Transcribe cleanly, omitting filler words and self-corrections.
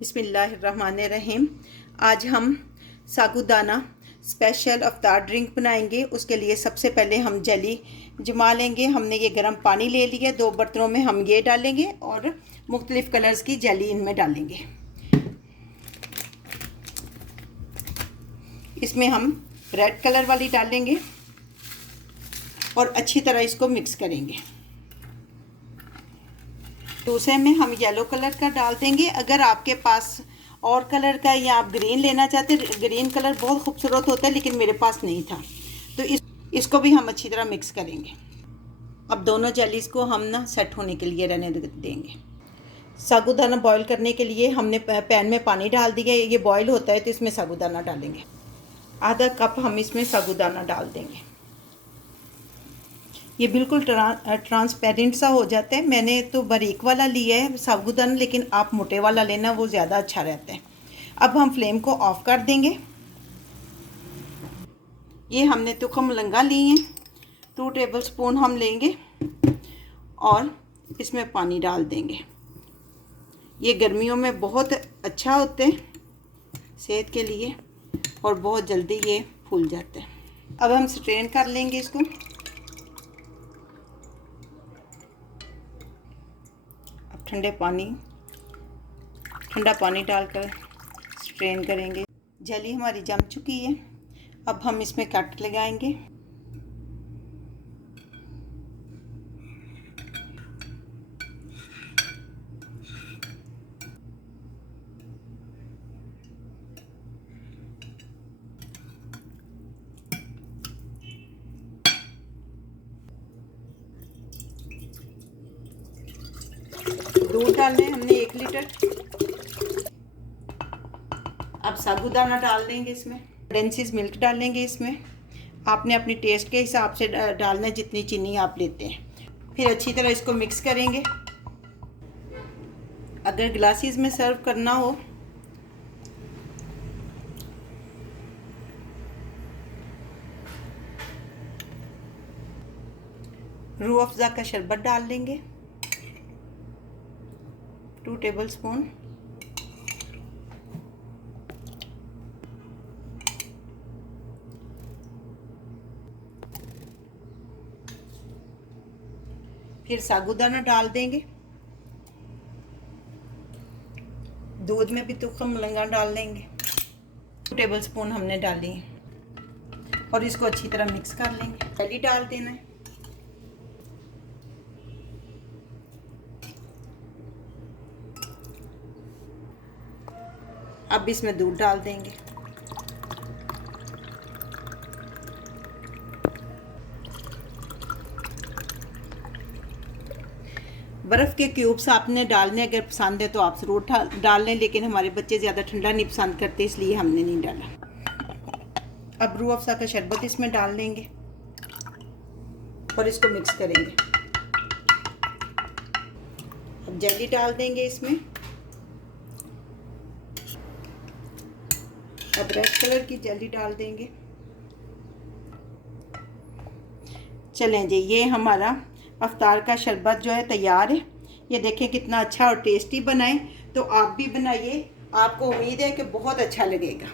बिस्मिल्लाहिर्रहमानिर्रहीम। आज हम साबूदाना स्पेशल अफ्तार ड्रिंक बनाएंगे। उसके लिए सबसे पहले हम जेली जमा लेंगे। हमने ये गर्म पानी ले लिया, 2 बर्तनों में हम ये डालेंगे और मुख्तलिफ़ कलर्स की जेली इनमें डालेंगे। इसमें हम रेड कलर वाली डालेंगे और अच्छी तरह इसको मिक्स करेंगे। दूसरे में हम येलो कलर का डाल देंगे। अगर आपके पास और कलर का या आप ग्रीन लेना चाहते, ग्रीन कलर बहुत खूबसूरत होता है लेकिन मेरे पास नहीं था, तो इसको भी हम अच्छी तरह मिक्स करेंगे। अब दोनों जेलीज को हम ना सेट होने के लिए रहने देंगे। साबूदाना बॉईल करने के लिए हमने पैन में पानी डाल दिया। ये बॉईल होता है तो इसमें साबूदाना डालेंगे। आधा कप हम इसमें साबूदाना डाल देंगे। ये बिल्कुल ट्रांसपेरेंट सा हो जाता है। मैंने तो बारीक वाला लिया है साबूदाना, लेकिन आप मोटे वाला लेना, वो ज़्यादा अच्छा रहता है। अब हम फ्लेम को ऑफ कर देंगे। ये हमने तुखम मलंगा लिए हैं, 2 टेबलस्पून हम लेंगे और इसमें पानी डाल देंगे। ये गर्मियों में बहुत अच्छा होते हैं सेहत के लिए और बहुत जल्दी ये फूल जाते हैं। अब हम स्ट्रेन कर लेंगे इसको। ठंडा पानी डालकर स्ट्रेन करेंगे। जेली हमारी जम चुकी है। अब हम इसमें कट लगाएंगे। दूध डालने हमने 1 लीटर। अब साबूदाना डाल देंगे इसमें। कंडेंस्ड मिल्क डालेंगे इसमें। आपने अपनी टेस्ट के हिसाब से डालना है, जितनी चीनी आप लेते हैं। फिर अच्छी तरह इसको मिक्स करेंगे। अगर ग्लासेस में सर्व करना हो रूह अफ़ज़ा का शरबत डाल लेंगे, 2 टेबलस्पून। फिर साबूदाना डाल देंगे। दूध में भी तुखम मलंगा डाल देंगे, 2 टेबलस्पून हमने डाली है और इसको अच्छी तरह मिक्स कर लेंगे। जेली डाल देना है। अब इसमें दूध डाल देंगे। बर्फ़ के क्यूब्स आपने डालने, अगर पसंद है तो आप ज़रूर डाल लें, लेकिन हमारे बच्चे ज़्यादा ठंडा नहीं पसंद करते, इसलिए हमने नहीं डाला। अब रूह अफ़ज़ा का शरबत इसमें डाल देंगे और इसको मिक्स करेंगे। अब जेली डाल देंगे इसमें। अब रेड कलर की जेली डाल देंगे। चलें जी, ये हमारा अफ्तार का शरबत जो है तैयार है। ये देखें कितना अच्छा और टेस्टी बना है। तो आप भी बनाइए, आपको उम्मीद है कि बहुत अच्छा लगेगा।